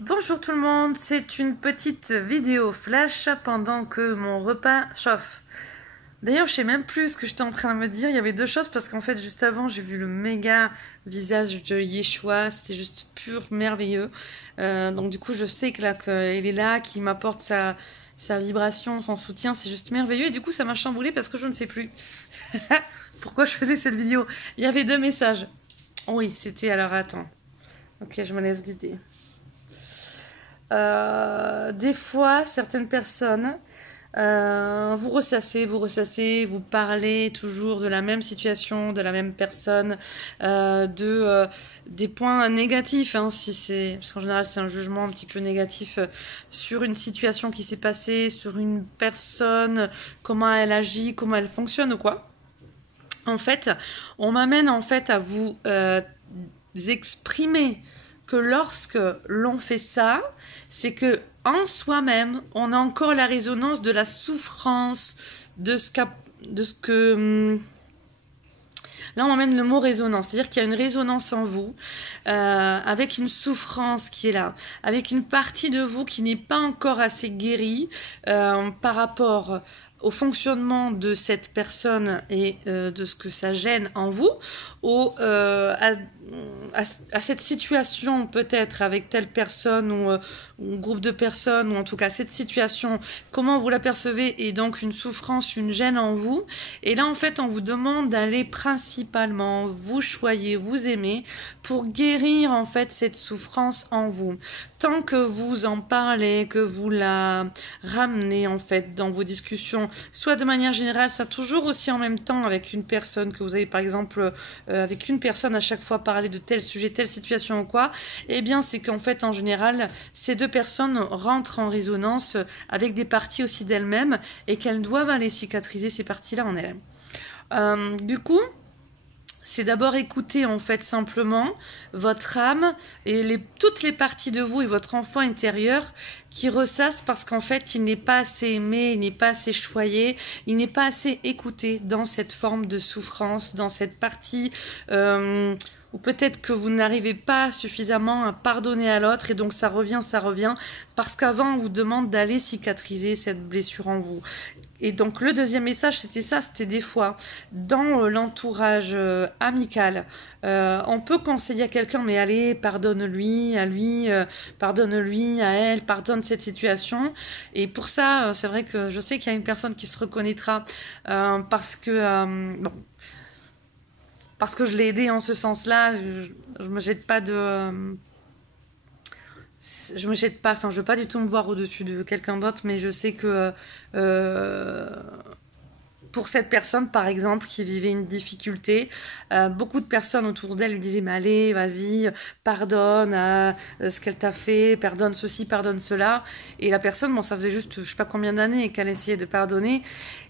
Bonjour tout le monde, c'est une petite vidéo flash pendant que mon repas chauffe. D'ailleurs, je sais même plus ce que j'étais en train de me dire. Il y avait deux choses parce qu'en fait, juste avant, j'ai vu le méga visage de Yeshua. C'était juste pur merveilleux. Donc du coup, je sais que là, qu'il est là, qu'il m'apporte sa vibration, son soutien. C'est juste merveilleux. Et du coup, ça m'a chamboulé parce que je ne sais plus pourquoi je faisais cette vidéo. Il y avait deux messages. Oui, c'était alors attends. Ok, je me laisse guider. Des fois, certaines personnes, vous ressassez, vous parlez toujours de la même situation, de la même personne, des points négatifs, hein, si c'est, parce qu'en général c'est un jugement un petit peu négatif sur une situation qui s'est passée, sur une personne, comment elle agit, comment elle fonctionne ou quoi. En fait, on m'amène en fait à vous exprimer que lorsque l'on fait ça, c'est que en soi-même, on a encore la résonance de la souffrance, de ce que là, on m'amène le mot résonance, c'est-à-dire qu'il y a une résonance en vous, avec une souffrance qui est là, avec une partie de vous qui n'est pas encore assez guérie par rapport au fonctionnement de cette personne et de ce que ça gêne en vous, à cette situation peut-être avec telle personne ou un groupe de personnes, ou en tout cas cette situation, comment vous l'apercevez, et donc une souffrance, une gêne en vous. Et là en fait on vous demande d'aller principalement vous choyer, vous aimer pour guérir en fait cette souffrance en vous. Tant que vous en parlez, que vous la ramenez en fait dans vos discussions, soit de manière générale, ça toujours aussi en même temps avec une personne que vous avez par exemple avec une personne à chaque fois parler de tel sujet, telle situation ou quoi, eh bien c'est qu'en fait en général ces deux personnes rentrent en résonance avec des parties aussi d'elles-mêmes et qu'elles doivent aller cicatriser ces parties-là en elles. Du coup, c'est d'abord écouter en fait simplement votre âme et toutes les parties de vous et votre enfant intérieur qui ressasse parce qu'en fait il n'est pas assez aimé, il n'est pas assez choyé, il n'est pas assez écouté dans cette forme de souffrance, dans cette partie ou peut-être que vous n'arrivez pas suffisamment à pardonner à l'autre et donc ça revient, parce qu'avant on vous demande d'aller cicatriser cette blessure en vous. Et donc le deuxième message c'était ça, c'était des fois dans l'entourage amical, on peut conseiller à quelqu'un mais allez pardonne-lui, à lui, pardonne-lui, à elle, pardonne cette situation. Et pour ça c'est vrai que je sais qu'il y a une personne qui se reconnaîtra parce que bon, parce que je l'ai aidé en ce sens-là, je me jette pas je me jette pas, enfin je veux pas du tout me voir au-dessus de quelqu'un d'autre, mais je sais que pour cette personne par exemple qui vivait une difficulté, beaucoup de personnes autour d'elle lui disaient mais allez vas-y pardonne ce qu'elle t'a fait, pardonne ceci, pardonne cela, et la personne bon ça faisait juste je sais pas combien d'années qu'elle essayait de pardonner,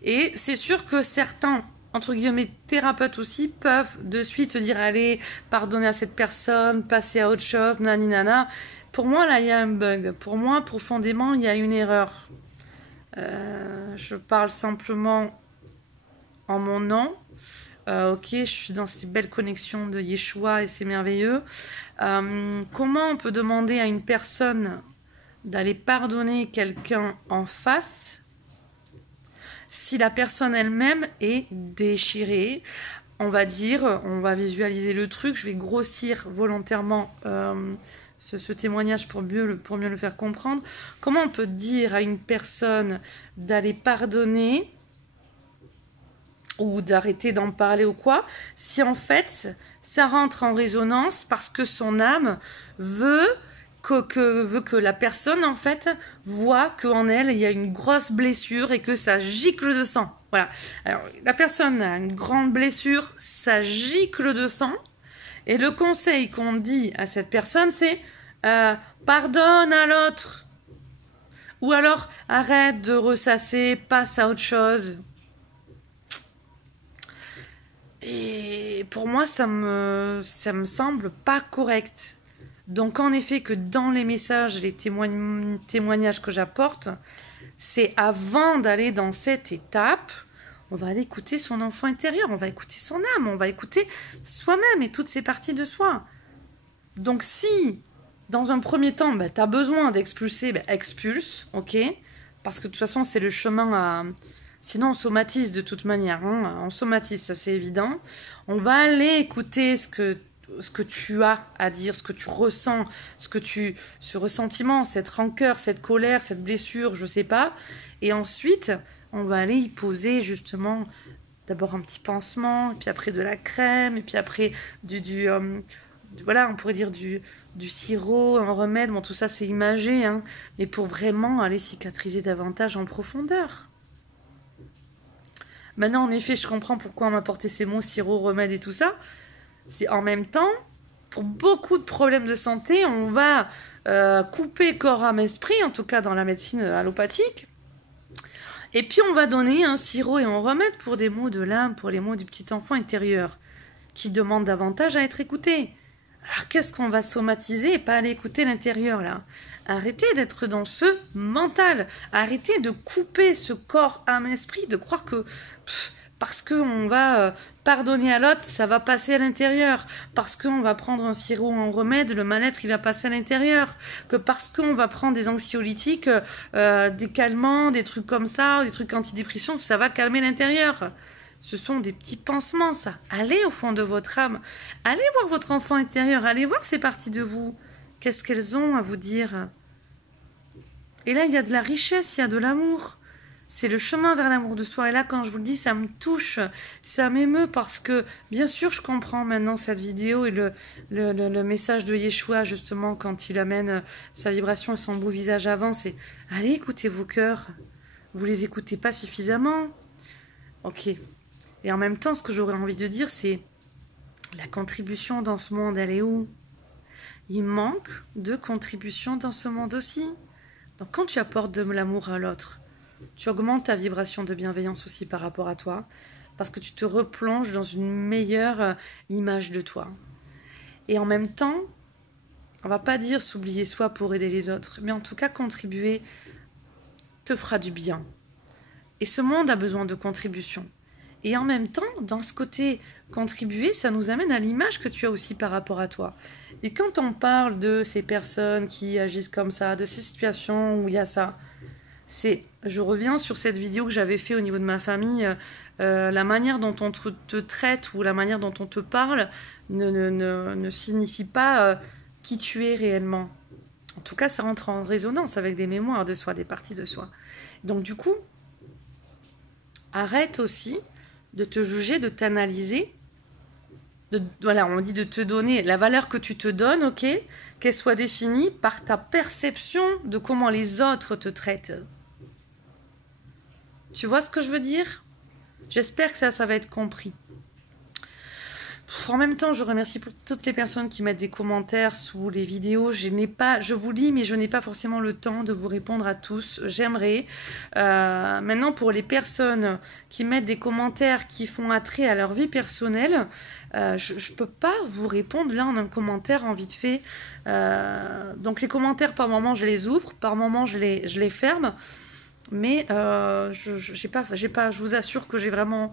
et c'est sûr que certains entre guillemets thérapeutes aussi peuvent de suite dire allez pardonner à cette personne, passer à autre chose, nani nana. Pour moi là il y a un bug, pour moi profondément il y a une erreur. Je parle simplement en mon nom. Ok, je suis dans ces belles connexions de Yeshua et c'est merveilleux. Comment on peut demander à une personne d'aller pardonner quelqu'un en face si la personne elle-même est déchirée? On va dire, on va visualiser le truc, je vais grossir volontairement ce témoignage pour mieux le faire comprendre. Comment on peut dire à une personne d'aller pardonner ou d'arrêter d'en parler ou quoi, si en fait ça rentre en résonance parce que son âme veut que la personne en fait voit qu'en elle il y a une grosse blessure et que ça gicle de sang. Voilà. Alors la personne a une grande blessure, ça gicle de sang, et le conseil qu'on dit à cette personne c'est pardonne à l'autre, ou alors arrête de ressasser, passe à autre chose. Et pour moi, ça me semble pas correct. Donc, en effet, que dans les messages, les témoignages que j'apporte, c'est avant d'aller dans cette étape, on va aller écouter son enfant intérieur, on va écouter son âme, on va écouter soi-même et toutes ces parties de soi. Donc, si dans un premier temps, bah, tu as besoin d'expulser, bah, expulse, ok? Parce que de toute façon, c'est le chemin à... Sinon, on somatise de toute manière, hein. On somatise, ça c'est évident. On va aller écouter ce que tu as à dire, ce que tu ressens, ce ressentiment, cette rancœur, cette colère, cette blessure, je sais pas. Et ensuite, on va aller y poser justement d'abord un petit pansement, et puis après de la crème, et puis après voilà, on pourrait dire du sirop, un remède. Bon, tout ça c'est imagé, hein, mais pour vraiment aller cicatriser davantage en profondeur. Maintenant, en effet, je comprends pourquoi on m'a porté ces mots, sirop, remède et tout ça. C'est en même temps, pour beaucoup de problèmes de santé, on va couper corps, âme, esprit, en tout cas dans la médecine allopathique. Et puis on va donner un sirop et un remède pour des maux de l'âme, pour les maux du petit enfant intérieur, qui demandent davantage à être écoutés. Alors qu'est-ce qu'on va somatiser et pas aller écouter l'intérieur là? Arrêtez d'être dans ce mental. Arrêtez de couper ce corps, âme, esprit, de croire que parce qu'on va pardonner à l'autre, ça va passer à l'intérieur. Parce qu'on va prendre un sirop ou un remède, le mal-être, il va passer à l'intérieur. Que parce qu'on va prendre des anxiolytiques, des calmants, des trucs comme ça, des trucs antidépressifs, ça va calmer l'intérieur. Ce sont des petits pansements, ça. Allez au fond de votre âme. Allez voir votre enfant intérieur. Allez voir ces parties de vous. Qu'est-ce qu'elles ont à vous dire? Et là, il y a de la richesse, il y a de l'amour. C'est le chemin vers l'amour de soi. Et là, quand je vous le dis, ça me touche, ça m'émeut parce que, bien sûr, je comprends maintenant cette vidéo et le message de Yeshua, justement, quand il amène sa vibration et son beau visage avant, c'est « Allez, écoutez vos cœurs. Vous les écoutez pas suffisamment. » Ok. Et en même temps, ce que j'aurais envie de dire, c'est la contribution dans ce monde, elle est où? Il manque de contribution dans ce monde aussi. Donc quand tu apportes de l'amour à l'autre, tu augmentes ta vibration de bienveillance aussi par rapport à toi, parce que tu te replonges dans une meilleure image de toi. Et en même temps, on va pas dire s'oublier soi pour aider les autres, mais en tout cas contribuer te fera du bien. Et ce monde a besoin de contribution. Et en même temps, dans ce côté contribuer, ça nous amène à l'image que tu as aussi par rapport à toi. Et quand on parle de ces personnes qui agissent comme ça, de ces situations où il y a ça, je reviens sur cette vidéo que j'avais fait au niveau de ma famille, la manière dont on te traite ou la manière dont on te parle ne signifie pas qui tu es réellement. En tout cas, ça rentre en résonance avec des mémoires de soi, des parties de soi. Donc du coup, arrête aussi de te juger, de t'analyser. Voilà, on dit de te donner la valeur que tu te donnes, ok, qu'elle soit définie par ta perception de comment les autres te traitent. Tu vois ce que je veux dire? J'espère que ça va être compris. En même temps, je remercie pour toutes les personnes qui mettent des commentaires sous les vidéos. Je vous lis, mais je n'ai pas forcément le temps de vous répondre à tous. J'aimerais. Maintenant, pour les personnes qui mettent des commentaires qui font attrait à leur vie personnelle, je ne peux pas vous répondre là en un commentaire en vite fait. Donc les commentaires, par moment, je les ouvre, par moment, je les ferme. Mais je vous assure que j'ai vraiment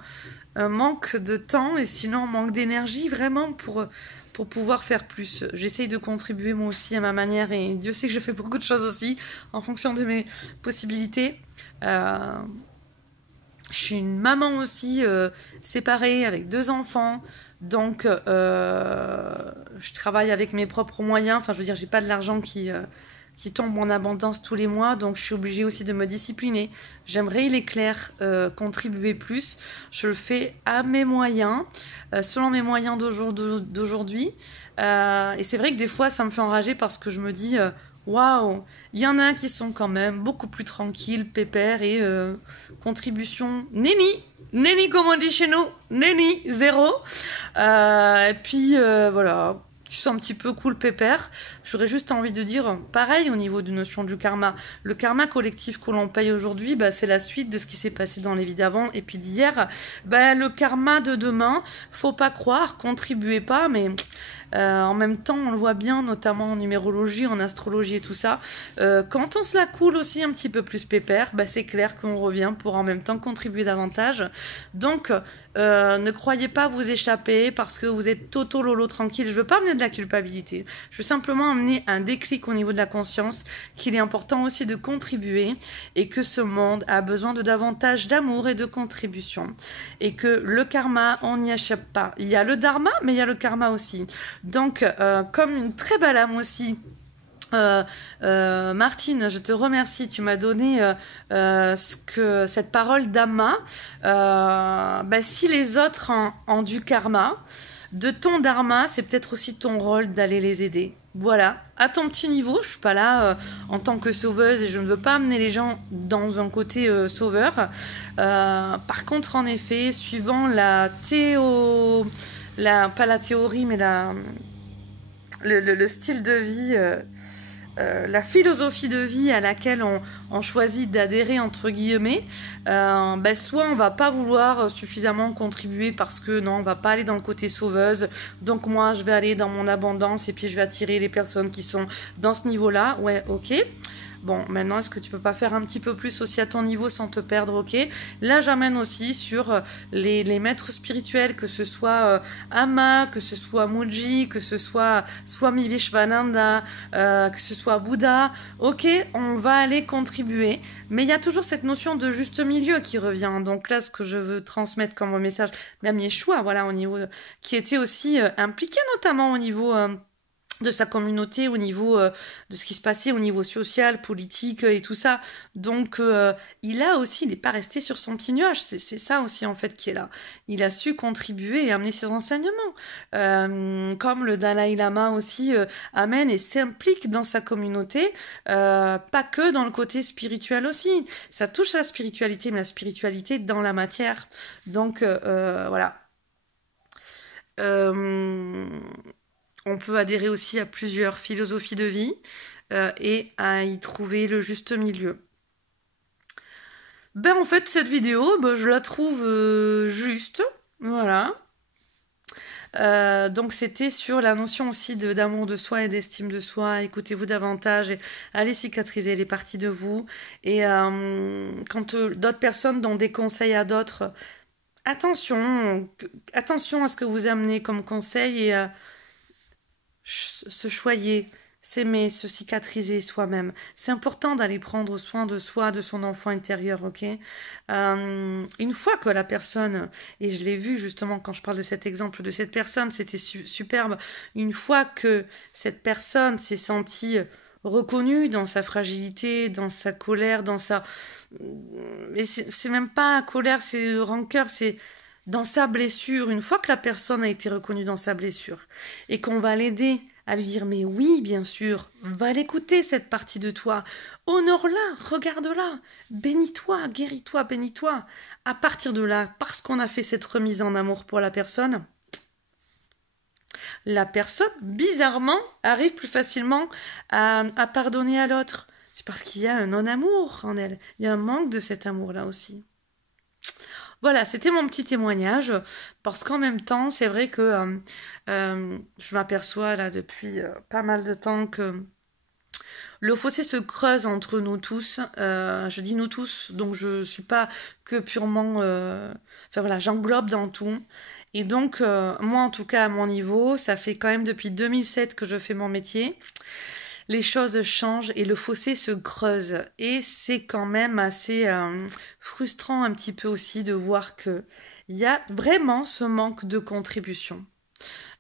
un manque de temps et sinon un manque d'énergie vraiment pour pouvoir faire plus. J'essaye de contribuer moi aussi à ma manière et Dieu sait que je fais beaucoup de choses aussi en fonction de mes possibilités. Je suis une maman aussi séparée avec 2 enfants, donc je travaille avec mes propres moyens. Enfin, je veux dire, j'ai pas de l'argent qui tombe en abondance tous les mois, donc je suis obligée aussi de me discipliner. J'aimerais, il est clair, contribuer plus. Je le fais à mes moyens, selon mes moyens d'aujourd'hui. Et c'est vrai que des fois, ça me fait enrager parce que je me dis, waouh, il y en a qui sont quand même beaucoup plus tranquilles, pépères et contribution nenni comme on dit chez nous, nenni, 0. Et puis voilà, qui sont un petit peu cool pépère. J'aurais juste envie de dire, pareil au niveau de notion du karma. Le karma collectif que l'on paye aujourd'hui, c'est la suite de ce qui s'est passé dans les vies d'avant et puis d'hier. Le karma de demain, faut pas croire, contribuez pas, mais En même temps, on le voit bien, notamment en numérologie, en astrologie et tout ça. Quand on se la coule aussi un petit peu plus pépère, bah, c'est clair qu'on revient pour en même temps contribuer davantage. Donc, ne croyez pas vous échapper parce que vous êtes toto lolo tranquille. Je veux pas amener de la culpabilité. Je veux simplement amener un déclic au niveau de la conscience qu'il est important aussi de contribuer et que ce monde a besoin de davantage d'amour et de contribution. Et que le karma, on n'y échappe pas. Il y a le dharma, mais il y a le karma aussi. Donc, comme une très belle âme aussi, Martine, je te remercie. Tu m'as donné cette parole d'Ama. Bah, si les autres ont du karma, de ton dharma, c'est peut-être aussi ton rôle d'aller les aider. Voilà, à ton petit niveau, je suis pas là en tant que sauveuse et je ne veux pas amener les gens dans un côté sauveur. Par contre, en effet, suivant pas la théorie, mais le style de vie, la philosophie de vie à laquelle on choisit d'adhérer entre guillemets, ben soit on va pas vouloir suffisamment contribuer parce que non, on va pas aller dans le côté sauveuse, donc moi je vais aller dans mon abondance et puis je vais attirer les personnes qui sont dans ce niveau-là. Ouais, ok. Bon, maintenant, est-ce que tu peux pas faire un petit peu plus aussi à ton niveau sans te perdre? Ok. Là, j'amène aussi sur les maîtres spirituels, que ce soit Ama, que ce soit Muji, que ce soit Swami Vishwananda, que ce soit Bouddha. Ok, on va aller contribuer. Mais il y a toujours cette notion de juste milieu qui revient. Donc là, ce que je veux transmettre comme message, même Yeshua, voilà, au niveau, qui était aussi impliqué notamment au niveau de sa communauté, au niveau de ce qui se passait au niveau social, politique et tout ça. Donc il n'est pas resté sur son petit nuage. C'est ça aussi en fait qui est là. Il a su contribuer et amener ses enseignements. Comme le Dalai Lama aussi amène et s'implique dans sa communauté, pas que dans le côté spirituel aussi. Ça touche à la spiritualité, mais la spiritualité dans la matière. Donc voilà. On peut adhérer aussi à plusieurs philosophies de vie et à y trouver le juste milieu. Ben en fait cette vidéo, ben, je la trouve juste, voilà. Donc c'était sur la notion aussi d'amour de soi et d'estime de soi. Écoutez-vous davantage et allez cicatriser les parties de vous. Et quand d'autres personnes donnent des conseils à d'autres, attention à ce que vous amenez comme conseil et se choyer, s'aimer, se cicatriser soi-même. C'est important d'aller prendre soin de soi, de son enfant intérieur, ok? Une fois que la personne, et je l'ai vu justement quand je parle de cet exemple de cette personne, c'était superbe, une fois que cette personne s'est sentie reconnue dans sa fragilité, dans sa colère, dans sa... Mais c'est même pas colère, c'est rancœur, c'est dans sa blessure, une fois que la personne a été reconnue dans sa blessure et qu'on va l'aider à lui dire mais oui, bien sûr, va l'écouter cette partie de toi, honore-la, regarde-la, bénis-toi, guéris-toi, bénis-toi. À partir de là, parce qu'on a fait cette remise en amour pour la personne, bizarrement, arrive plus facilement à pardonner à l'autre. C'est parce qu'il y a un non-amour en elle. Il y a un manque de cet amour-là aussi. Voilà, c'était mon petit témoignage, parce qu'en même temps, c'est vrai que je m'aperçois là depuis pas mal de temps que le fossé se creuse entre nous tous. Je dis nous tous, donc je suis pas que purement... Enfin voilà, j'englobe dans tout. Et donc, moi en tout cas à mon niveau, ça fait quand même depuis 2007 que je fais mon métier. Les choses changent et le fossé se creuse. Et c'est quand même assez frustrant un petit peu aussi de voir qu'il y a vraiment ce manque de contribution.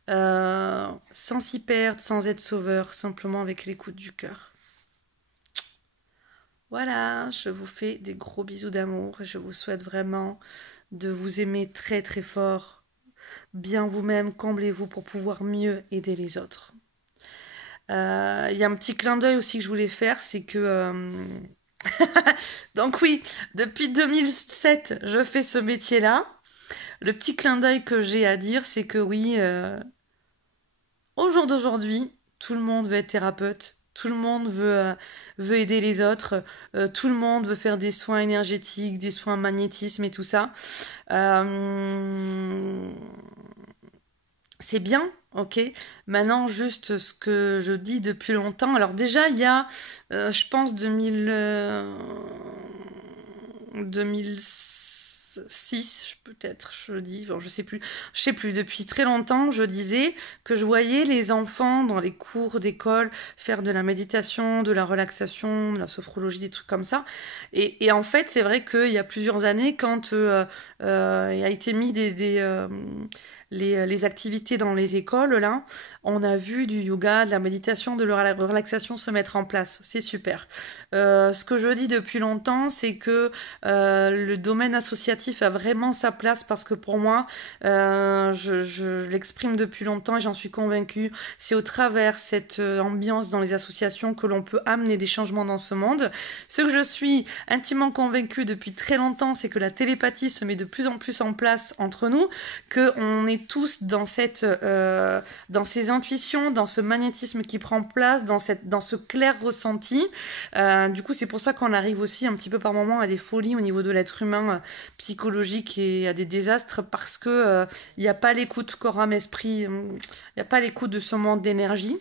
Sans s'y perdre, sans être sauveur, simplement avec l'écoute du cœur. Voilà, je vous fais des gros bisous d'amour et je vous souhaite vraiment de vous aimer très très fort. Bien vous-même, comblez-vous pour pouvoir mieux aider les autres. Il y a un petit clin d'œil aussi que je voulais faire, c'est que... Donc oui, depuis 2007, je fais ce métier-là. Le petit clin d'œil que j'ai à dire, c'est que oui, au jour d'aujourd'hui, tout le monde veut être thérapeute, tout le monde veut aider les autres, tout le monde veut faire des soins énergétiques, des soins magnétisme et tout ça. C'est bien, Ok, maintenant juste ce que je dis depuis longtemps. Alors déjà, il y a, je pense, 2006, peut-être, je dis, bon, je sais plus, depuis très longtemps, je disais que je voyais les enfants dans les cours d'école faire de la méditation, de la relaxation, de la sophrologie, des trucs comme ça. Et en fait, c'est vrai qu'il y a plusieurs années, quand il a été mis les activités dans les écoles, là, on a vu du yoga, de la méditation, de la relaxation se mettre en place. C'est super. Ce que je dis depuis longtemps, c'est que le domaine associatif a vraiment sa place parce que pour moi, je l'exprime depuis longtemps et j'en suis convaincue. C'est au travers cette ambiance dans les associations que l'on peut amener des changements dans ce monde. Ce que je suis intimement convaincue depuis très longtemps, c'est que la télépathie se met de plus en plus en place entre nous, qu'on est tous dans dans ces intuitions, dans ce magnétisme qui prend place, dans ce clair ressenti. Du coup, c'est pour ça qu'on arrive aussi un petit peu par moments à des folies au niveau de l'être humain psychologique et à des désastres parce que il n'y a pas l'écoute corps, âme, esprit, il n'y a pas l'écoute de ce monde d'énergie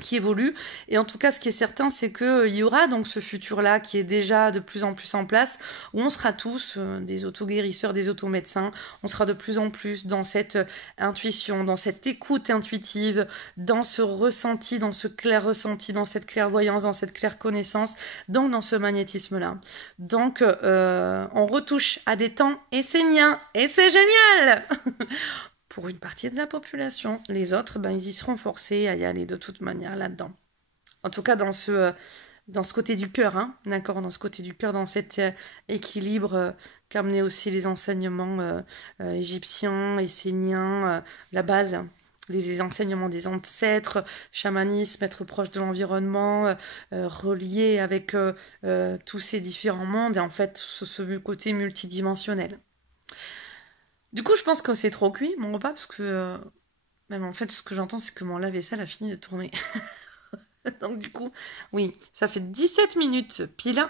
qui évolue. Et en tout cas, ce qui est certain, c'est qu'il y aura donc ce futur-là qui est déjà de plus en plus en place, où on sera tous des auto-guérisseurs, des auto-médecins, on sera de plus en plus dans cette intuition, dans cette écoute intuitive, dans ce ressenti, dans ce clair ressenti, dans cette clairvoyance, dans cette claire connaissance, donc dans ce magnétisme-là. Donc, on retouche à des temps esséniens, et c'est génial. Pour une partie de la population. Les autres, ben, ils y seront forcés à y aller de toute manière là-dedans. En tout cas, dans ce côté du cœur, hein, d'accord, dans ce côté du cœur, dans cet équilibre qu'amenaient aussi les enseignements égyptiens, esséniens, la base, les enseignements des ancêtres, chamanisme, être proche de l'environnement, relié avec tous ces différents mondes, et en fait, ce côté multidimensionnel. Du coup, je pense que c'est trop cuit, mon repas, parce que même en fait, ce que j'entends, c'est que mon lave-vaisselle a fini de tourner. Donc du coup, oui, ça fait 17 minutes pile.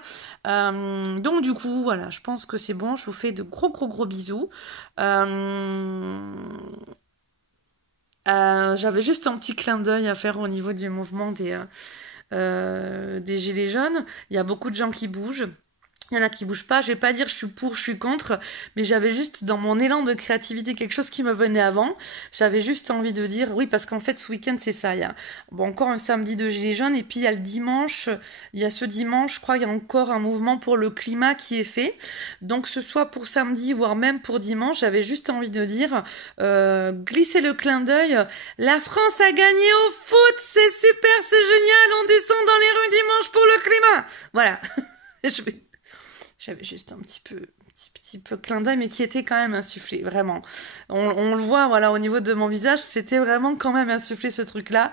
Donc du coup, voilà, je pense que c'est bon. Je vous fais de gros bisous. J'avais juste un petit clin d'œil à faire au niveau du mouvement des gilets jaunes. Il y a beaucoup de gens qui bougent. Il y en a qui bougent pas, je vais pas dire je suis pour, je suis contre, mais j'avais juste dans mon élan de créativité quelque chose qui me venait avant. J'avais juste envie de dire oui, parce qu'en fait ce week-end c'est ça. Il y a encore un samedi de gilets jaunes et puis il y a le dimanche, il y a ce dimanche, je crois, il y a encore un mouvement pour le climat qui est fait. Donc ce soit pour samedi voire même pour dimanche, j'avais juste envie de dire glisser le clin d'œil. La France a gagné au foot, c'est super, c'est génial, on descend dans les rues dimanche pour le climat. Voilà. J'avais juste un petit peu clin d'œil, mais qui était quand même insufflé, vraiment. On le voit, voilà, au niveau de mon visage, c'était vraiment quand même insufflé ce truc-là.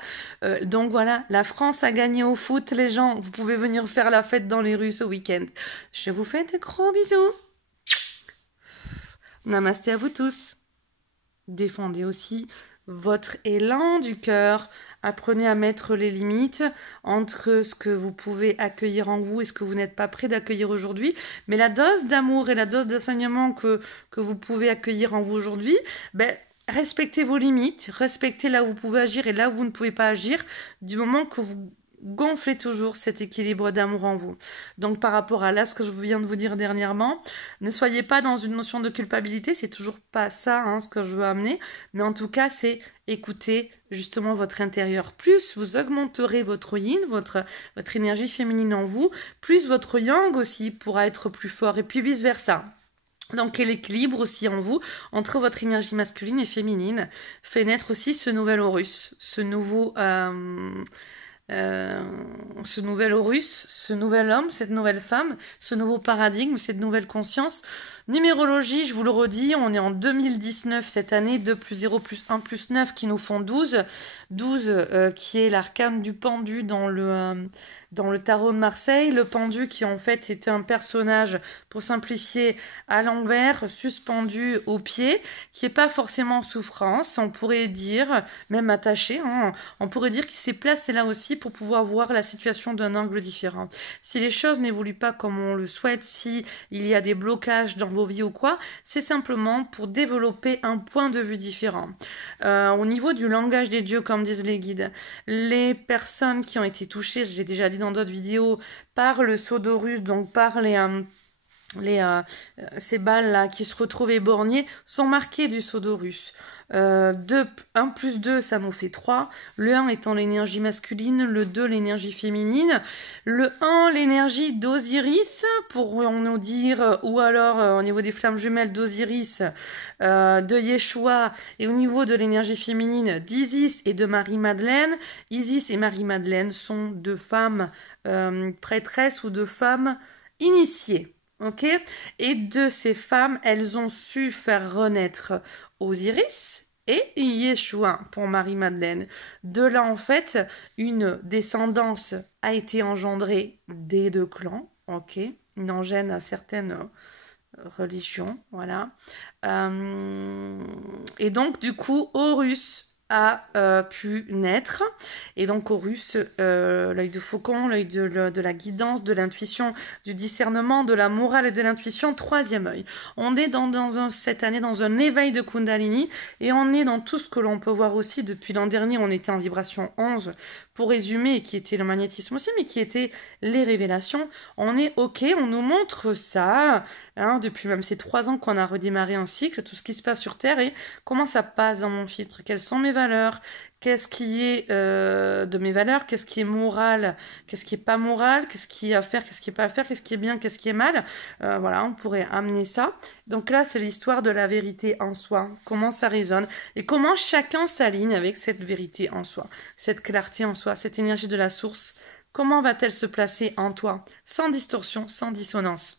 Donc voilà, la France a gagné au foot, les gens. Vous pouvez venir faire la fête dans les rues ce week-end. Je vous fais de gros bisous. Namasté à vous tous. Défendez aussi votre élan du cœur. Apprenez à mettre les limites entre ce que vous pouvez accueillir en vous et ce que vous n'êtes pas prêt d'accueillir aujourd'hui. Mais la dose d'amour et la dose d'enseignement que vous pouvez accueillir en vous aujourd'hui, ben, respectez vos limites, respectez là où vous pouvez agir et là où vous ne pouvez pas agir, du moment que vous gonflez toujours cet équilibre d'amour en vous. Donc par rapport à là, ce que je viens de vous dire dernièrement, ne soyez pas dans une notion de culpabilité, c'est toujours pas ça hein, ce que je veux amener, mais en tout cas c'est écouter justement votre intérieur. Plus vous augmenterez votre yin, votre énergie féminine en vous, plus votre yang aussi pourra être plus fort et puis vice versa. Donc l'équilibre aussi en vous entre votre énergie masculine et féminine fait naître aussi ce nouvel Horus, ce nouvel Horus, ce nouvel homme, cette nouvelle femme, ce nouveau paradigme, cette nouvelle conscience. Numérologie, je vous le redis, on est en 2019 cette année, 2 plus 0 plus 1 plus 9 qui nous font 12. 12 qui est l'arcane du pendu dans le tarot de Marseille. Le pendu qui en fait était un personnage, pour simplifier, à l'envers, suspendu au pied, qui est pas forcément en souffrance, on pourrait dire, même attaché, hein, on pourrait dire qu'il s'est placé là aussi aussi pour pouvoir voir la situation d'un angle différent. Si les choses n'évoluent pas comme on le souhaite, si il y a des blocages dans vos vies ou quoi, c'est simplement pour développer un point de vue différent. Au niveau du langage des dieux, comme disent les guides, les personnes qui ont été touchées, j'ai déjà dit dans d'autres vidéos, par le sceau d'Horus, donc par ces balles là qui se retrouvent éborgnées, sont marquées du sceau d'Horus. 1 plus 2, ça nous fait 3. Le 1 étant l'énergie masculine, le 2 l'énergie féminine, le 1 l'énergie d'Osiris, pourrions-nous dire, ou alors au niveau des flammes jumelles d'Osiris, de Yeshua, et au niveau de l'énergie féminine d'Isis et de Marie-Madeleine. Isis et Marie-Madeleine sont deux femmes prêtresses ou deux femmes initiées. Ok, et de ces femmes, elles ont su faire renaître Osiris et Yeshua pour Marie-Madeleine. De là, en fait, une descendance a été engendrée des deux clans, ok, une angène à certaines religions, voilà. Et donc, du coup, Horus a pu naître, et donc Horus, l'œil de faucon, l'œil de la guidance, de l'intuition, du discernement, de la morale et de l'intuition, troisième œil. On est cette année dans un éveil de Kundalini, et on est dans tout ce que l'on peut voir aussi. Depuis l'an dernier, on était en vibration 11, pour résumer, qui était le magnétisme aussi, mais qui était les révélations. On est ok, on nous montre ça, hein, depuis même ces 3 ans qu'on a redémarré un cycle, tout ce qui se passe sur Terre, et comment ça passe dans mon filtre, quelles sont mes valeurs, qu'est-ce qui est de mes valeurs, qu'est-ce qui est moral, qu'est-ce qui est pas moral, qu'est-ce qui est à faire, qu'est-ce qui est pas à faire, qu'est-ce qui est bien, qu'est-ce qui est mal. Voilà, on pourrait amener ça. Donc là, c'est l'histoire de la vérité en soi, comment ça résonne et comment chacun s'aligne avec cette vérité en soi, cette clarté en soi, cette énergie de la source. Comment va-t-elle se placer en toi, sans distorsion, sans dissonance?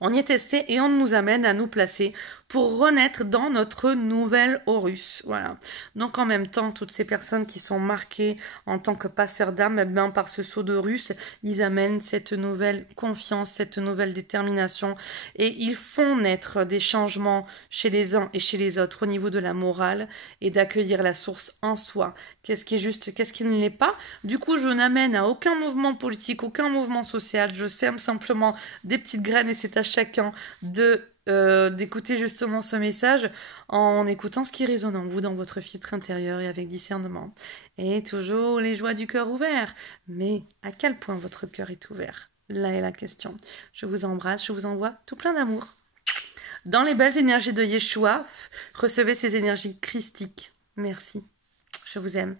On y est testé et on nous amène à nous placer pour renaître dans notre nouvelle Horus. Voilà. Donc en même temps, toutes ces personnes qui sont marquées en tant que passeurs d'âme, eh bien, par ce sceau d'Horus, ils amènent cette nouvelle confiance, cette nouvelle détermination, et ils font naître des changements chez les uns et chez les autres au niveau de la morale et d'accueillir la source en soi. Qu'est-ce qui est juste, qu'est-ce qui ne l'est pas? Du coup, je n'amène à aucun mouvement politique, aucun mouvement social. Je sème simplement des petites graines, et c'est à chacun d'écouter justement ce message en écoutant ce qui résonne en vous, dans votre filtre intérieur, et avec discernement. Et toujours les joies du cœur ouvert. Mais à quel point votre cœur est ouvert? Là est la question. Je vous embrasse, je vous envoie tout plein d'amour. Dans les belles énergies de Yeshua, recevez ces énergies christiques. Merci. Je vous aime.